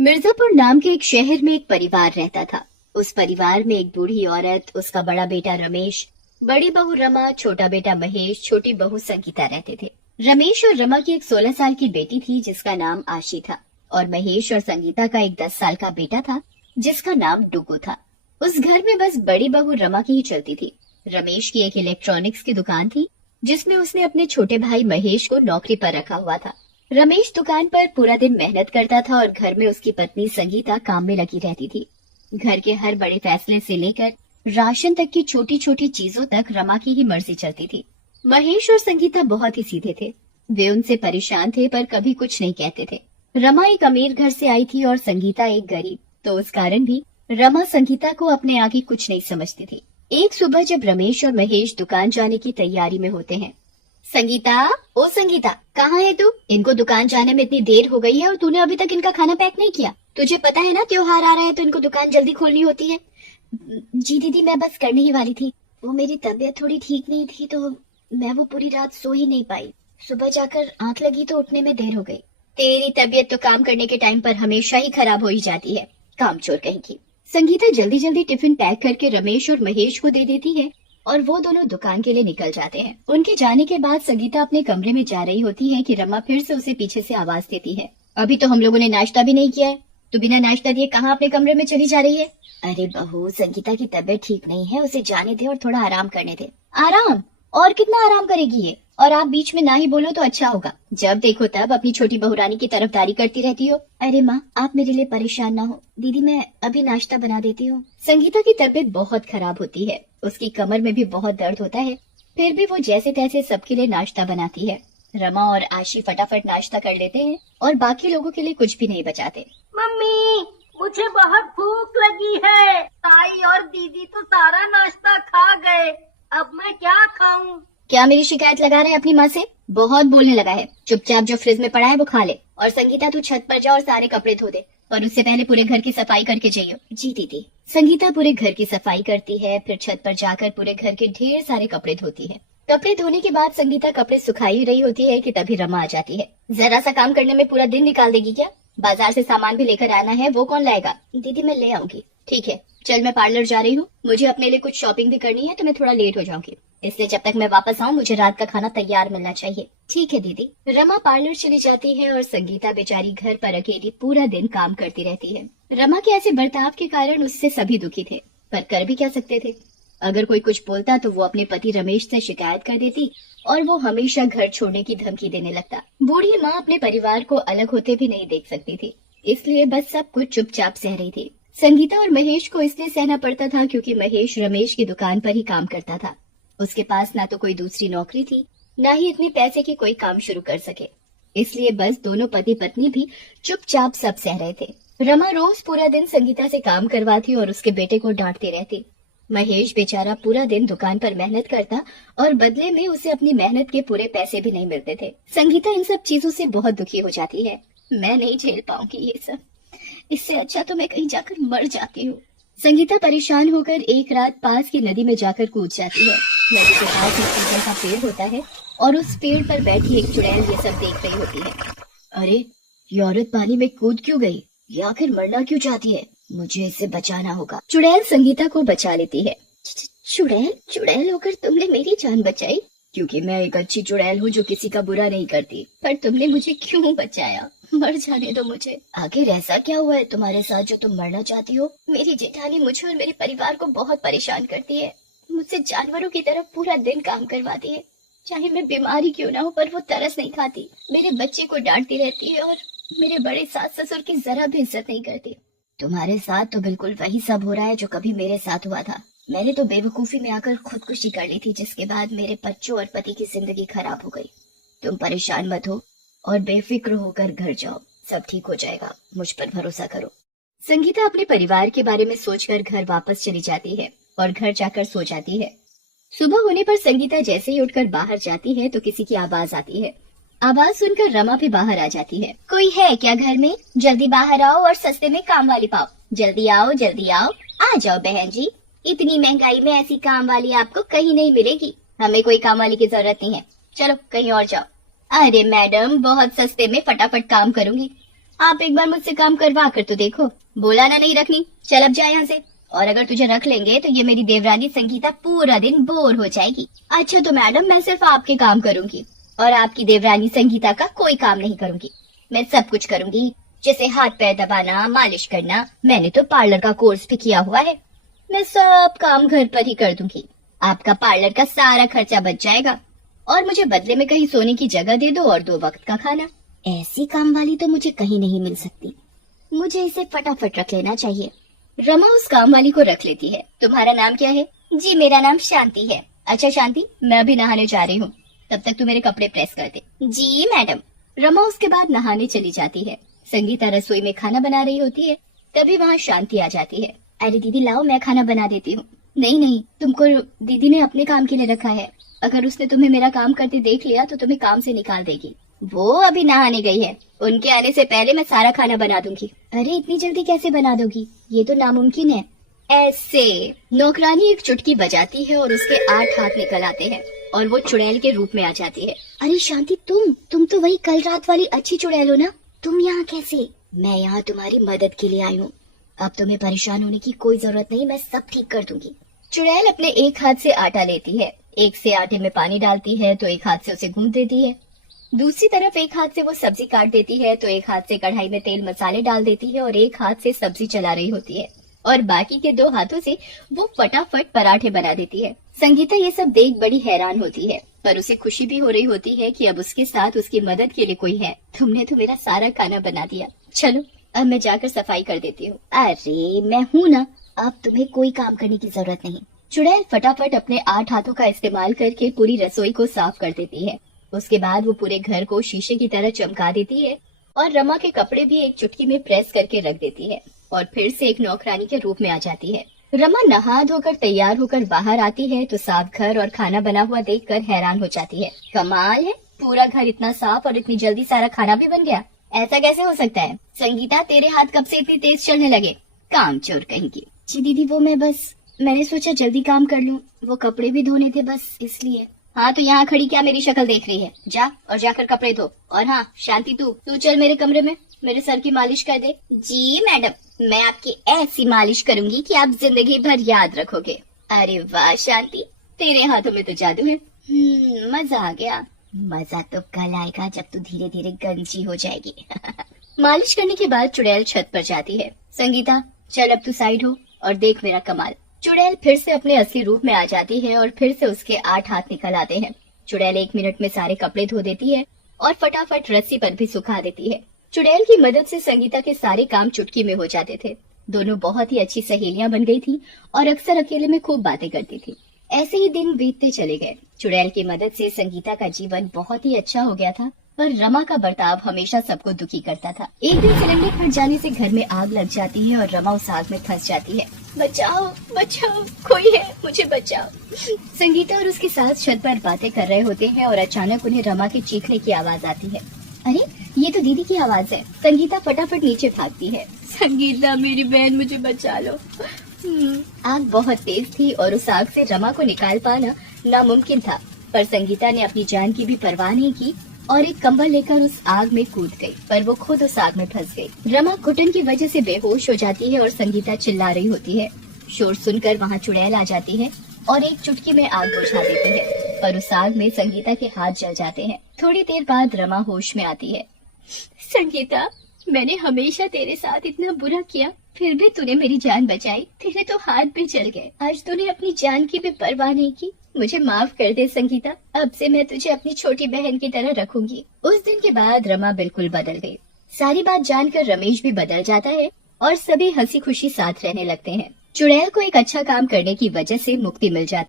मिर्जापुर नाम के एक शहर में एक परिवार रहता था। उस परिवार में एक बूढ़ी औरत, उसका बड़ा बेटा रमेश, बड़ी बहू रमा, छोटा बेटा महेश, छोटी बहू संगीता रहते थे। रमेश और रमा की एक 16 साल की बेटी थी जिसका नाम आशी था, और महेश और संगीता का एक 10 साल का बेटा था जिसका नाम डुगू था। उस घर में बस बड़ी बहू रमा की ही चलती थी। रमेश की एक इलेक्ट्रॉनिक्स की दुकान थी जिसमें उसने अपने छोटे भाई महेश को नौकरी पर रखा हुआ था। रमेश दुकान पर पूरा दिन मेहनत करता था और घर में उसकी पत्नी संगीता काम में लगी रहती थी। घर के हर बड़े फैसले से लेकर राशन तक की छोटी छोटी चीजों तक रमा की ही मर्जी चलती थी। महेश और संगीता बहुत ही सीधे थे। वे उनसे परेशान थे पर कभी कुछ नहीं कहते थे। रमा एक अमीर घर से आई थी और संगीता एक गरीब, तो उस कारण भी रमा संगीता को अपने आगे कुछ नहीं समझती थी। एक सुबह जब रमेश और महेश दुकान जाने की तैयारी में होते हैं। संगीता, ओ संगीता, कहाँ है तू? इनको दुकान जाने में इतनी देर हो गई है और तूने अभी तक इनका खाना पैक नहीं किया। तुझे पता है ना त्योहार आ रहा है तो इनको दुकान जल्दी खोलनी होती है। जी दीदी, मैं बस करने ही वाली थी। वो मेरी तबीयत थोड़ी ठीक नहीं थी तो मैं वो पूरी रात सो ही नहीं पाई। सुबह जाकर आंख लगी तो उठने में देर हो गई। तेरी तबीयत तो काम करने के टाइम पर हमेशा ही खराब हो ही जाती है, कामचोर कहीं की। संगीता जल्दी जल्दी टिफिन पैक करके रमेश और महेश को दे देती है और वो दोनों दुकान के लिए निकल जाते हैं। उनके जाने के बाद संगीता अपने कमरे में जा रही होती है कि रमा फिर से उसे पीछे से आवाज देती है, अभी तो हम लोगों ने नाश्ता भी नहीं किया है, तो बिना नाश्ता दिए कहाँ अपने कमरे में चली जा रही है? अरे बहू, संगीता की तबीयत ठीक नहीं है, उसे जाने दे और थोड़ा आराम करने दे। आराम? और कितना आराम करेगी ये? और आप बीच में ना ही बोलो तो अच्छा होगा। जब देखो तब अपनी छोटी बहुरानी की तरफदारी करती रहती हो। अरे माँ, आप मेरे लिए परेशान ना हो। दीदी, मैं अभी नाश्ता बना देती हूँ। संगीता की तबीयत बहुत खराब होती है, उसकी कमर में भी बहुत दर्द होता है, फिर भी वो जैसे तैसे सबके लिए नाश्ता बनाती है। रमा और आशी फटाफट नाश्ता कर लेते हैं और बाकी लोगों के लिए कुछ भी नहीं बचाते। मम्मी, मुझे बहुत भूख लगी है। ताई और दीदी तो सारा नाश्ता खा गए, अब मैं क्या खाऊं? क्या मेरी शिकायत लगा रहे हैं अपनी माँ से? बहुत बोलने लगा है। चुपचाप जो फ्रिज में पड़ा है वो खा ले। और संगीता, तू छत पर जा और सारे कपड़े धो दे, पर उससे पहले पूरे घर की सफाई करके जाइयो। जी दीदी। संगीता पूरे घर की सफाई करती है, फिर छत पर जाकर पूरे घर के ढेर सारे कपड़े धोती है। कपड़े धोने के बाद संगीता कपड़े सुखाई रही होती है कि तभी रमा आ जाती है। जरा सा काम करने में पूरा दिन निकाल देगी क्या? बाजार से सामान भी लेकर आना है, वो कौन लाएगा? दीदी, मैं ले आऊंगी। ठीक है, चल मैं पार्लर जा रही हूँ, मुझे अपने लिए कुछ शॉपिंग भी करनी है तो मैं थोड़ा लेट हो जाऊंगी, इसलिए जब तक मैं वापस आऊँ मुझे रात का खाना तैयार मिलना चाहिए। ठीक है दीदी। रमा पार्लर चली जाती है और संगीता बेचारी घर पर अकेली पूरा दिन काम करती रहती है। रमा के ऐसे बर्ताव के कारण उससे सभी दुखी थे, पर कर भी क्या सकते थे? अगर कोई कुछ बोलता तो वो अपने पति रमेश से शिकायत कर देती और वो हमेशा घर छोड़ने की धमकी देने लगता। बूढ़ी माँ अपने परिवार को अलग होते भी नहीं देख सकती थी, इसलिए बस सब कुछ चुपचाप सह रही थी। संगीता और महेश को इसलिए सहना पड़ता था क्योंकि महेश रमेश की दुकान पर ही काम करता था। उसके पास ना तो कोई दूसरी नौकरी थी, ना ही इतने पैसे के कोई काम शुरू कर सके, इसलिए बस दोनों पति पत्नी भी चुपचाप सब सह रहे थे। रमा रोज पूरा दिन संगीता से काम करवाती और उसके बेटे को डांटती रहती। महेश बेचारा पूरा दिन दुकान पर मेहनत करता और बदले में उसे अपनी मेहनत के पूरे पैसे भी नहीं मिलते थे। संगीता इन सब चीजों से बहुत दुखी हो जाती है। मैं नहीं झेल पाऊंगी ये सब, इससे अच्छा तो मैं कहीं जाकर मर जाती हूँ। संगीता परेशान होकर एक रात पास की नदी में जाकर कूद जाती है। नदी के पास एक पीपल का पेड़ होता है और उस पेड़ पर बैठी एक चुड़ैल ये सब देख रही होती है। अरे, ये औरत पानी में कूद क्यों गई? ये आखिर मरना क्यों चाहती है? मुझे इसे बचाना होगा। चुड़ैल संगीता को बचा लेती है। चुड़ैल, चुड़ैल होकर तुमने मेरी जान बचाई? क्योंकि मैं एक अच्छी चुड़ैल हूँ जो किसी का बुरा नहीं करती। पर तुमने मुझे क्यों बचाया? मर जाने दो मुझे। आखिर ऐसा क्या हुआ है तुम्हारे साथ जो तुम मरना चाहती हो? मेरी जेठानी मुझे और मेरे परिवार को बहुत परेशान करती है, मुझसे जानवरों की तरह पूरा दिन काम करवाती है। चाहे मैं बीमारी क्यों ना हो पर वो तरस नहीं खाती। मेरे बच्चे को डांटती रहती है और मेरे बड़े सास ससुर की जरा भी इज्जत नहीं करती। तुम्हारे साथ तो बिल्कुल वही सब हो रहा है जो कभी मेरे साथ हुआ था। मैंने तो बेवकूफी में आकर खुदकुशी कर ली थी, जिसके बाद मेरे बच्चों और पति की जिंदगी खराब हो गई। तुम परेशान मत हो और बेफिक्र होकर घर जाओ, सब ठीक हो जाएगा, मुझ पर भरोसा करो। संगीता अपने परिवार के बारे में सोचकर घर वापस चली जाती है और घर जाकर सो जाती है। सुबह होने पर संगीता जैसे ही उठकर बाहर जाती है तो किसी की आवाज आती है। आवाज सुनकर रमा भी बाहर आ जाती है। कोई है क्या घर में? जल्दी बाहर आओ और सस्ते में काम वाली पाओ। जल्दी आओ, जल्दी आओ। आ जाओ बहन जी, इतनी महंगाई में ऐसी काम वाली आपको कहीं नहीं मिलेगी। हमें कोई काम वाली की जरूरत नहीं है, चलो कहीं और जाओ। अरे मैडम, बहुत सस्ते में फटाफट काम करूंगी। आप एक बार मुझसे काम करवा कर तो देखो। बोला ना नहीं रखनी, चल अब जा यहाँ से। और अगर तुझे रख लेंगे तो ये मेरी देवरानी संगीता पूरा दिन बोर हो जाएगी। अच्छा तो मैडम, मैं सिर्फ आपके काम करूंगी और आपकी देवरानी संगीता का कोई काम नहीं करूंगी। मैं सब कुछ करूंगी, जैसे हाथ पैर दबाना, मालिश करना। मैंने तो पार्लर का कोर्स भी किया हुआ है। मैं सब काम घर पर ही कर दूंगी। आपका पार्लर का सारा खर्चा बच जाएगा और मुझे बदले में कहीं सोने की जगह दे दो और 2 वक्त का खाना। ऐसी काम वाली तो मुझे कहीं नहीं मिल सकती। मुझे इसे फटाफट रख लेना चाहिए। रमा उस काम वाली को रख लेती है। तुम्हारा नाम क्या है? जी मेरा नाम शांति है। अच्छा शांति, मैं अभी नहाने जा रही हूँ, तब तक तू मेरे कपड़े प्रेस कर दे। जी मैडम। रमा उसके बाद नहाने चली जाती है। संगीता रसोई में खाना बना रही होती है, तभी वहाँ शांति आ जाती है। अरे दीदी लाओ, मैं खाना बना देती हूँ। नहीं नहीं, तुमको दीदी ने अपने काम के लिए रखा है। अगर उसने तुम्हें मेरा काम करते देख लिया तो तुम्हें काम से निकाल देगी। वो अभी नहाने गई है, उनके आने से पहले मैं सारा खाना बना दूंगी। अरे इतनी जल्दी कैसे बना दोगी? ये तो नामुमकिन है। ऐसे नौकरानी एक चुटकी बजाती है और उसके 8 हाथ निकल आते हैं और वो चुड़ैल के रूप में आ जाती है। अरे शांति, तुम तो वही कल रात वाली अच्छी चुड़ैल हो ना? तुम यहाँ कैसे? मैं यहाँ तुम्हारी मदद के लिए आई हूँ। अब तुम्हें परेशान होने की कोई जरूरत नहीं, मैं सब ठीक कर दूंगी। चुड़ैल अपने एक हाथ से आटा लेती है, एक से आटे में पानी डालती है तो एक हाथ से उसे गूंथ देती है। दूसरी तरफ एक हाथ से वो सब्जी काट देती है तो एक हाथ से कढ़ाई में तेल मसाले डाल देती है और एक हाथ से सब्जी चला रही होती है और बाकी के 2 हाथों से वो फटाफट पराठे बना देती है। संगीता ये सब देख बड़ी हैरान होती है, पर उसे खुशी भी हो रही होती है कि अब उसके साथ उसकी मदद के लिए कोई है। तुमने तो मेरा सारा खाना बना दिया, चलो अब मैं जाकर सफाई कर देती हूँ। अरे मैं हूँ ना, अब तुम्हें कोई काम करने की जरूरत नहीं। चुड़ैल फटाफट अपने 8 हाथों का इस्तेमाल करके पूरी रसोई को साफ कर देती है। उसके बाद वो पूरे घर को शीशे की तरह चमका देती है और रमा के कपड़े भी एक चुटकी में प्रेस करके रख देती है और फिर से एक नौकरानी के रूप में आ जाती है। रमा नहा धोकर तैयार होकर बाहर आती है तो साफ घर और खाना बना हुआ देखकर हैरान हो जाती है। कमाल है, पूरा घर इतना साफ और इतनी जल्दी सारा खाना भी बन गया। ऐसा कैसे हो सकता है? संगीता, तेरे हाथ कब से इतनी तेज चलने लगे? काम चोर कहीं की। जी दीदी, वो मैंने सोचा जल्दी काम कर लूं, वो कपड़े भी धोने थे बस इसलिए। हाँ तो यहाँ खड़ी क्या मेरी शक्ल देख रही है? जा और जाकर कपड़े धो। और हाँ शांति, तू चल मेरे कमरे में, मेरे सर की मालिश कर दे। जी मैडम, मैं आपकी ऐसी मालिश करूंगी कि आप जिंदगी भर याद रखोगे। अरे वाह शांति, तेरे हाथों में तो जादू है। मजा आ गया। मजा तो कल आएगा जब तू धीरे धीरे गंजी हो जाएगी। मालिश करने के बाद चुड़ैल छत पर जाती है। संगीता चल अब तू साइड हो और देख मेरा कमाल। चुड़ैल फिर से अपने असली रूप में आ जाती है और फिर से उसके 8 हाथ निकल आते हैं। चुड़ैल 1 मिनट में सारे कपड़े धो देती है और फटाफट रस्सी पर भी सुखा देती है। चुड़ैल की मदद से संगीता के सारे काम चुटकी में हो जाते थे। दोनों बहुत ही अच्छी सहेलियां बन गई थी और अक्सर अकेले में खूब बातें करती थी। ऐसे ही दिन बीतते चले गए। चुड़ैल की मदद से संगीता का जीवन बहुत ही अच्छा हो गया था, पर रमा का बर्ताव हमेशा सबको दुखी करता था। एक दिन सिलेंडर फट जाने से घर में आग लग जाती है और रमा उस आग में फंस जाती है। बचाओ बचाओ, कोई है, मुझे बचाओ। संगीता और उसके साथ छत पर बातें कर रहे होते हैं और अचानक उन्हें रमा के चीखने की आवाज आती है। अरे ये तो दीदी की आवाज है। संगीता फटाफट नीचे भागती है। संगीता मेरी बहन, मुझे बचा लो। आग बहुत तेज थी और उस आग से रमा को निकाल पाना नामुमकिन था, पर संगीता ने अपनी जान की भी परवाह नहीं की और एक कंबल लेकर उस आग में कूद गई, पर वो खुद उस आग में फंस गई। रमा घुटन की वजह से बेहोश हो जाती है और संगीता चिल्ला रही होती है। शोर सुनकर वहाँ चुड़ैल आ जाती है और एक चुटकी में आग बुझा देती है, पर उस आग में संगीता के हाथ जल जाते हैं। थोड़ी देर बाद रमा होश में आती है। संगीता, मैंने हमेशा तेरे साथ इतना बुरा किया, फिर भी तूने मेरी जान बचाई। तेरे तो हाथ भी जल गए, आज तूने अपनी जान की भी परवाह नहीं की। मुझे माफ कर दे संगीता, अब से मैं तुझे अपनी छोटी बहन की तरह रखूंगी। उस दिन के बाद रमा बिल्कुल बदल गई। सारी बात जानकर रमेश भी बदल जाता है और सभी हंसी खुशी साथ रहने लगते हैं। चुड़ैल को एक अच्छा काम करने की वजह से मुक्ति मिल जाती है।